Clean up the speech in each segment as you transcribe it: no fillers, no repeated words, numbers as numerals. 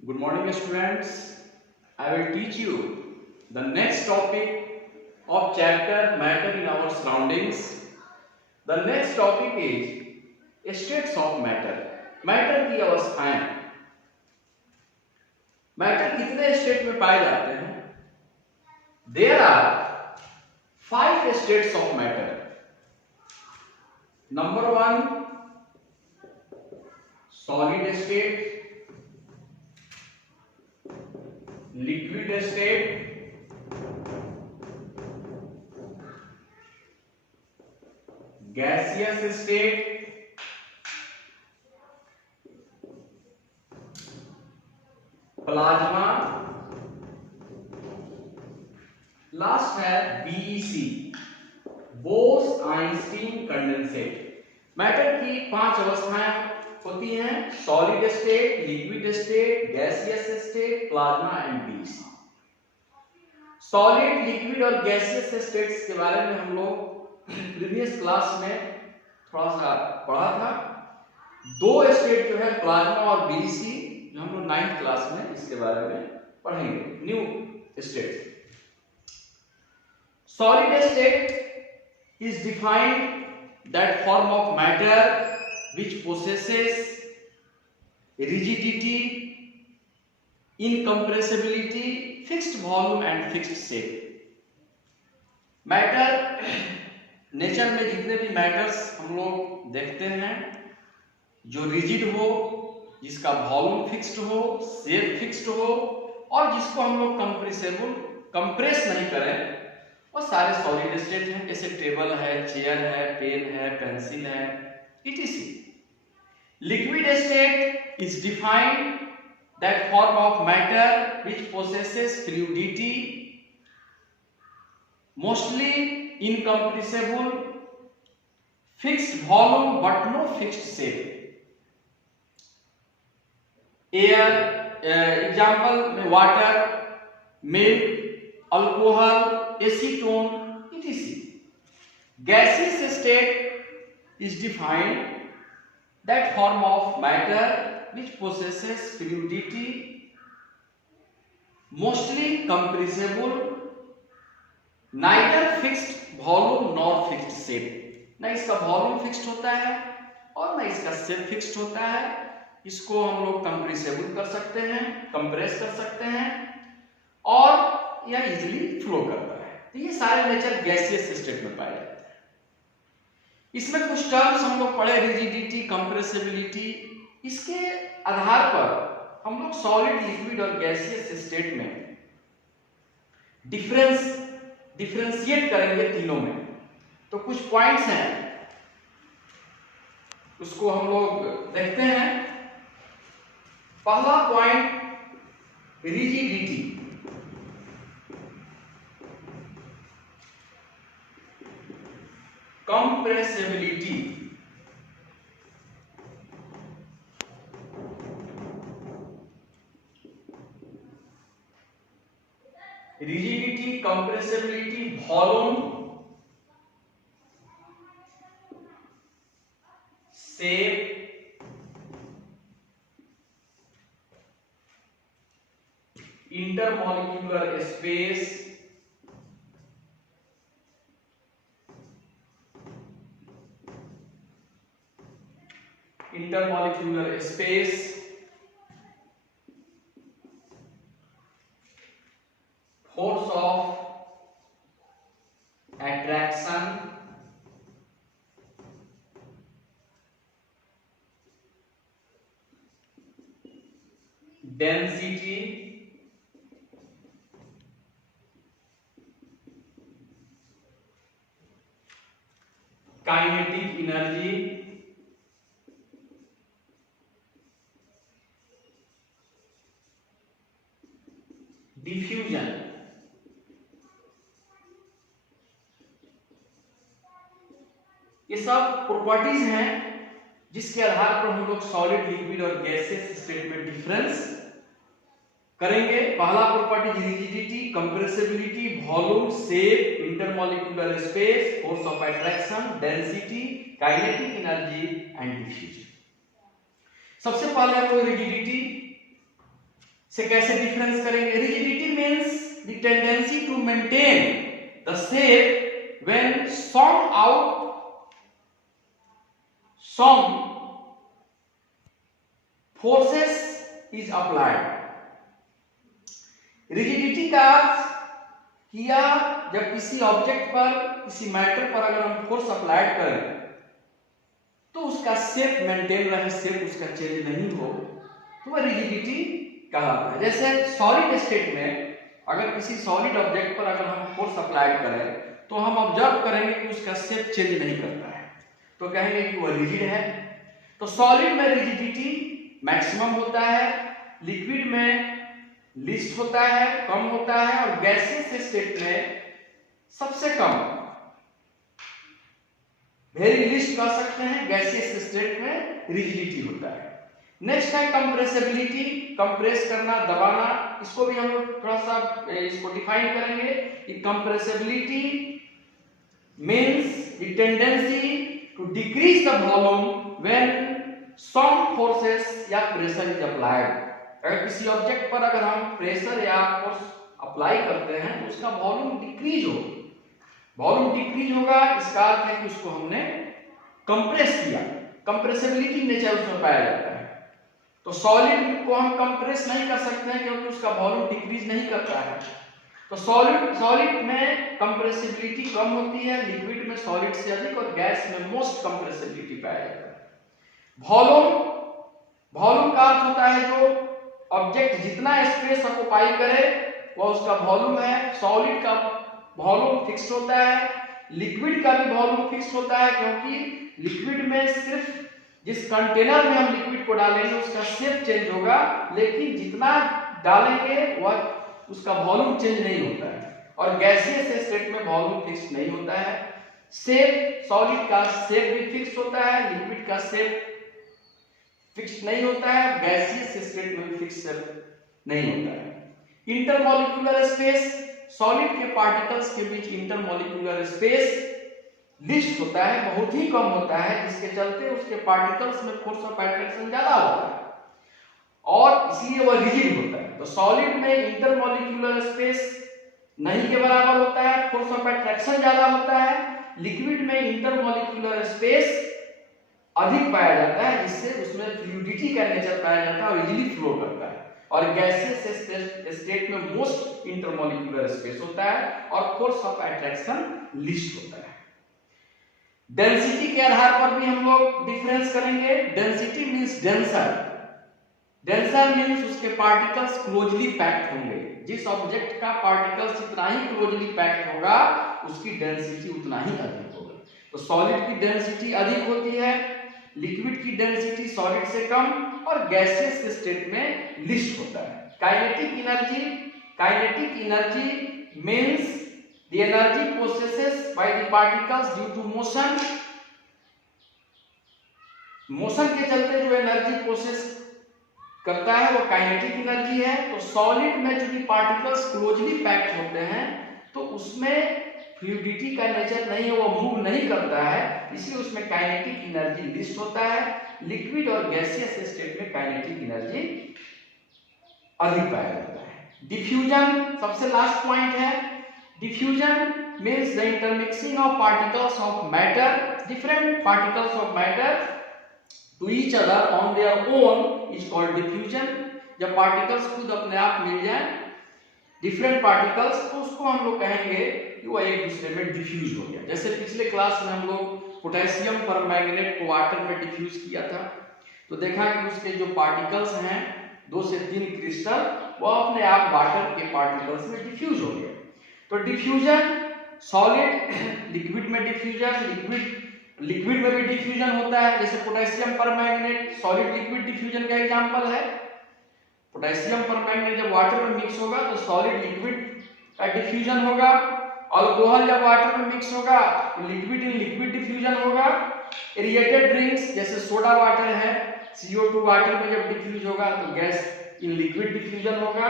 Good morning, students. I will teach you the next topic of chapter Matter in Our Surroundings. The next topic is states of matter. Matter की अवस्थाएं. Matter कितने state में पाए जाते हैं? There are 5 states of matter. Number 1, solid state, liquid state, gaseous state, plasma, last है BEC, Bose Einstein condensate. Matter की 5 अवस्थाएं होती हैं: solid state, liquid state, gaseous state, plasma and BEC. Solid, liquid और गैसियस स्टेट्स के बारे में हम लोग प्रीवियस क्लास में थोड़ा सा पढ़ा था। 2 स्टेट जो है प्लाज्मा और बीईसी, जो हम लोग 9th क्लास में इसके बारे में पढ़ेंगे। New state. Solid state is defined that form of matter which possesses rigidity, incompressibility, fixed volume and fixed shape. Matter, nature में जितने भी मैटर्स हम लोग देखते हैं, जो रिजिड हो, जिसका वॉल्यूम फिक्स्ड हो, शेप फिक्स्ड हो और जिसको हम लोग कंप्रेस नहीं करें, वो सारे सॉलिड स्टेट हैं। जैसे टेबल है, चेयर है, पेन है, पेंसिल है, etc. Liquid state is defined that form of matter which possesses fluidity, mostly incompressible, fixed volume but no fixed shape. Air, example में water, milk, alcohol, acetone, etc. Gaseous state is defined that form of matter which possesses fluidity, mostly compressible, neither fixed volume nor fixed shape. ना इसका volume fixed होता है और ना इसका shape fixed होता है। इसको हम लोग कंप्रेसिबल कर सकते हैं, कंप्रेस कर सकते हैं और यह इजीली फ्लो करता है। तो ये सारे नेचर गैसियस स्टेट में पाए जाते हैं। इसमें कुछ टर्म्स हम लोग पढ़े, रिजिडिटी, कंप्रेसिबिलिटी। इसके आधार पर हम लोग सॉलिड, लिक्विड और गैसियस स्टेट में डिफरेंशिएट करेंगे तीनों में। तो कुछ पॉइंट्स हैं, उसको हम लोग देखते हैं। पहला point, rigidity. Compressibility. Rigidity, compressibility, volume, shape, intermolecular space, intermolecular space, force of attraction, density, kinetic energy, diffusion. ये सब प्रॉपर्टीज हैं जिसके आधार पर हम लोग सॉलिड, लिक्विड और गैसियस स्टेट में डिफरेंस करेंगे। पहला property rigidity, compressibility, volume, shape, intermolecular space, force of attraction, density, kinetic energy and diffusion. सबसे पहले हम लोग रिजिडिटी से कैसे डिफरेंस करेंगे? Rigidity means the tendency to maintain the shape when some forces is applied. Rigidity का अर्थ किया जब किसी ऑब्जेक्ट पर, किसी मैटर पर अगर हम फोर्स अप्लाइड करें तो उसका शेप मेंटेन रहे, शेप उसका चेंज नहीं हो, तो वह रिजिडिटी कहलाता है। जैसे सॉलिड स्टेट में अगर किसी सॉलिड ऑब्जेक्ट पर अगर हम फोर्स अप्लाइड करें तो हम ऑब्जर्व करेंगे कि उसका शेप चेंज नहीं करता है, तो कहेंगे कि वह रिजिड है। तो सॉलिड में रिजिडिटी मैक्सिमम होता है, लिक्विड में लिस्ट होता है, कम होता है, और गैसियस स्टेट में सबसे कम, वेरी लिस्ट कह सकते हैं, गैसियस स्टेट में रिजिडिटी होता है। नेक्स्ट है कंप्रेसिबिलिटी, कंप्रेस करना, दबाना। इसको भी हम लोग थोड़ा सा इसको डिफाइन करेंगे कि compressibility means the tendency to decrease the volume when some forces या प्रेशर इज अप्लाइड। अगर किसी ऑब्जेक्ट पर अगर हम प्रेशर या फोर्स अप्लाई करते हैं तो उसका वॉल्यूम डिक्रीज होगा, वॉल्यूम डिक्रीज होगा, इसका अर्थ है कि उसको हमने कंप्रेस किया, कंप्रेसिबिलिटी नेचर उसमें पाया जाता है। तो सॉलिड को हम कंप्रेस नहीं कर सकते हैं क्योंकि उसका वॉल्यूम डिक्रीज नहीं करता है। तो सॉलिड में कंप्रेसिबिलिटी कम होती है, लिक्विड में सॉलिड से अधिक, और गैस में मोस्ट कंप्रेसिबिलिटी पाया जाता है। वॉल्यूम का अर्थ होता है जो ऑब्जेक्ट जितना स्पेस ऑक्युपाई करे वह उसका वॉल्यूम है। सॉलिड का वॉल्यूम फिक्स्ड होता है, लिक्विड का भी वॉल्यूम फिक्स्ड होता है, क्योंकि लिक्विड में सिर्फ जिस कंटेनर में हम लिक्विड को डालेंगे उसका शेप चेंज होगा, लेकिन जितना डालेंगे वह उसका वॉल्यूम चेंज नहीं होता है। और गैसियस स्टेट में वॉल्यूम फिक्स्ड नहीं होता है। शेप, सॉलिड का शेप भी फिक्स्ड होता है, लिक्विड का शेप फिक्स्ड नहीं होता है, गैसियस स्टेट में फिक्स्ड नहीं होता है। इंटरमॉलिक्यूलर स्पेस, सॉलिड के पार्टिकल्स के बीच इंटरमॉलिक्यूलर स्पेस लिस्ट होता है, बहुत ही कम होता है, जिसके चलते उसके पार्टिकल्स में फोर्स ऑफ अट्रैक्शन ज्यादा होता है और इसलिए वह रिजिड होता है। तो सॉलिड में इंटरमॉलिक्यूलर स्पेस नहीं के बराबर होता है, फोर्स ऑफ अट्रैक्शन ज्यादा होता है। लिक्विड में इंटरमॉलिक्यूलर स्पेस अधिक पाया जाता है, जिससे उसमें फ्लूइडिटी का नेचर पाया जाता है और इजीली फ्लो करता है। और गैसियस स्टेट में मोस्ट इंटरमॉलिक्यूलर स्पेस होता है और फोर्स ऑफ अट्रैक्शन लिस्ट होता है। डेंसिटी के आधार पर भी हम लोग डिफरेंस करेंगे। Density means denser, denser means उसके पार्टिकल्स क्लोजली पैक्ड होंगे। जिस ऑब्जेक्ट का पार्टिकल्स जितना ही क्लोजली पैक्ड होगा उसकी डेंसिटी उतना ही अधिक होगा। तो सॉलिड की डेंसिटी अधिक होती है, लिक्विड की डेंसिटी सॉलिड से कम, और गैसियस स्टेट में लिस्ट होता है। Kinetic energy means the energy possessed by the particles due to motion के चलते जो एनर्जी प्रोसेस करता है वो काइनेटिक एनर्जी है। तो सॉलिड में चूंकि पार्टिकल्स क्लोजली पैक्ड होते हैं तो उसमें फ्लूइडिटी का नेचर नहीं है, वो मूव नहीं करता है, इसलिए उसमें काइनेटिक एनर्जी लिस्ट होता है। लिक्विड और गैसियस स्टेट में काइनेटिक एनर्जी अधिक पाया जाता है। डिफ्यूजन सबसे लास्ट पॉइंट है। Diffusion means the intermixing of particles of matter, different particles of matter to each other on their own is called diffusion। जब particles खुद अपने आप मिल जाए different particles तो उसको हम लोग कहेंगे कि वो एक दूसरे में डिफ्यूज हो गया। जैसे पिछले क्लास में हम लोग पोटेशियम परमैंगनेट को वाटर में डिफ्यूज किया था, तो देखा कि उसके जो पार्टिकल्स हैं 2 से 3 क्रिस्टल वो अपने आप वाटर के पार्टिकल्स में डिफ्यूज हो गए। तो डिफ्यूजन सॉलिड लिक्विड में डिफ्यूजन, लिक्विड में भी डिफ्यूजन होता है। जैसे potassium permanganate solid liquid diffusion का एग्जांपल है। पोटेशियम परमैंगनेट जब वाटर में मिक्स होगा तो सॉलिड लिक्विड का डिफ्यूजन होगा। अल्कोहल जब वाटर में मिक्स होगा तो लिक्विड इन लिक्विड डिफ्यूजन होगा। एरिएटेड ड्रिंक्स जैसे सोडा वाटर है, CO2 वाटर में जब डिफ्यूज होगा तो गैस इन लिक्विड डिफ्यूजन होगा।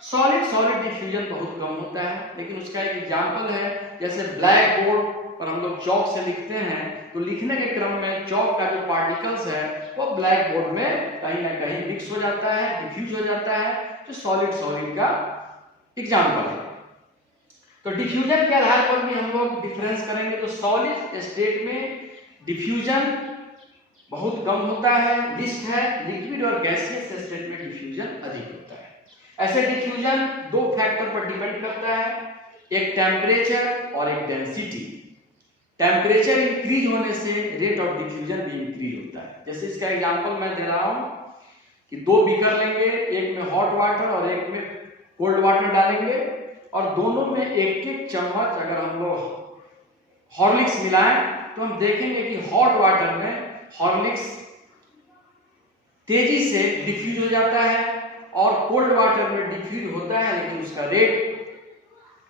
सॉलिड डिफ्यूजन बहुत कम होता है, लेकिन उसका एक एग्जांपल है जैसे ब्लैक बोर्ड पर हम लोग चौक से लिखते हैं तो लिखने के क्रम में चौक का जो पार्टिकल्स है वो ब्लैक बोर्ड में कहीं ना कहीं मिक्स हो जाता है, डिफ्यूज हो जाता है, जो सॉलिड सॉलिड का एग्जाम्पल है। तो डिफ्यूजन के आधार पर भी हम लोग डिफरेंस करेंगे। तो सॉलिड स्टेट में डिफ्यूजन बहुत कम होता है, लिस्ट है। लिक्विड और गैसियस स्टेट में डिफ्यूजन अधिक होता है। ऐसे डिफ्यूजन दो फैक्टर पर डिपेंड करता है, एक टेम्परेचर और एक डेंसिटी। टेम्परेचर इंक्रीज होने से रेट ऑफ डिफ्यूजन भी इंक्रीज होता है। जैसे इसका एग्जांपल मैं दे रहा हूं कि दो बीकर लेंगे, एक में हॉट वाटर और एक में कोल्ड वाटर डालेंगे और दोनों में एक एक चम्मच अगर हम लोग हॉर्लिक्स मिलाएं तो हम देखेंगे कि हॉट वाटर में हॉर्लिक्स तेजी से डिफ्यूज हो जाता है और कोल्ड वाटर में डिफ्यूज होता है, लेकिन उसका रेट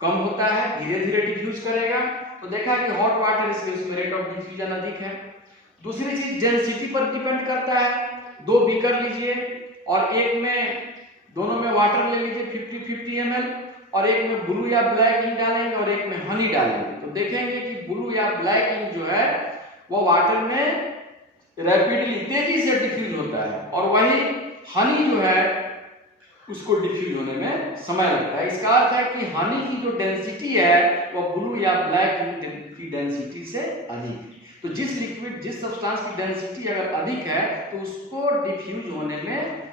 कम होता है, धीरे धीरे डिफ्यूज करेगा। तो देखा कि हॉट वाटर इसके उसमें रेट ऑफ डिफ्यूजन अधिक है। दूसरी चीज डेंसिटी पर डिपेंड करता है। दो बीकर लीजिए और एक में दोनों में वाटर ले लीजिए 50-50 ml और एक में ब्लू या ब्लैक इंक डालेंगे और एक में हनी डालेंगे तो देखेंगे कि ब्लू या ब्लैक इंक जो है वो वाटर में रैपिडली तेजी से डिफ्यूज होता है और वही हनी जो है उसको डिफ्यूज होने में समय लगता है। इसका अर्थ है कि हनी की जो डेंसिटी है वो ब्लू या ब्लैक इंक की डेंसिटी से अधिक है। तो जिस लिक्विड जिस सब्सटेंस की डेंसिटी अगर अधिक है तो उसको डिफ्यूज होने में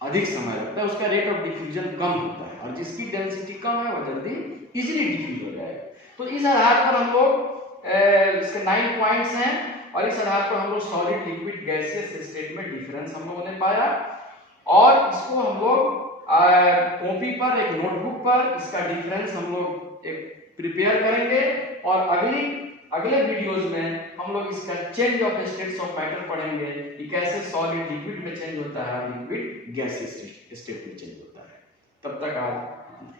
अधिक समय लगता है, उसका रेट ऑफ डिफ्यूजन कम होता है और जिसकी डेंसिटी कम है वो जल्दी इजीली डिफ्यूज हो जाएगा। तो इस आधार पर हम लोग इसके 9 पॉइंट्स हैं और इस आधार पर हम लोग सॉलिड लिक्विड गैसियस स्टेट में डिफरेंस हम लोगों ने पाया और इसको हम लोग कॉपी पर एक नोटबुक पर इसका डिफरेंस हम लोग एक प्रिपेयर करेंगे और अगले वीडियोस में हम लोग इसका change of states of matter पढ़ेंगे कि कैसे सॉलिड लिक्विड में चेंज होता है, लिक्विड गैसियस स्टेट में चेंज होता है। तब तक आप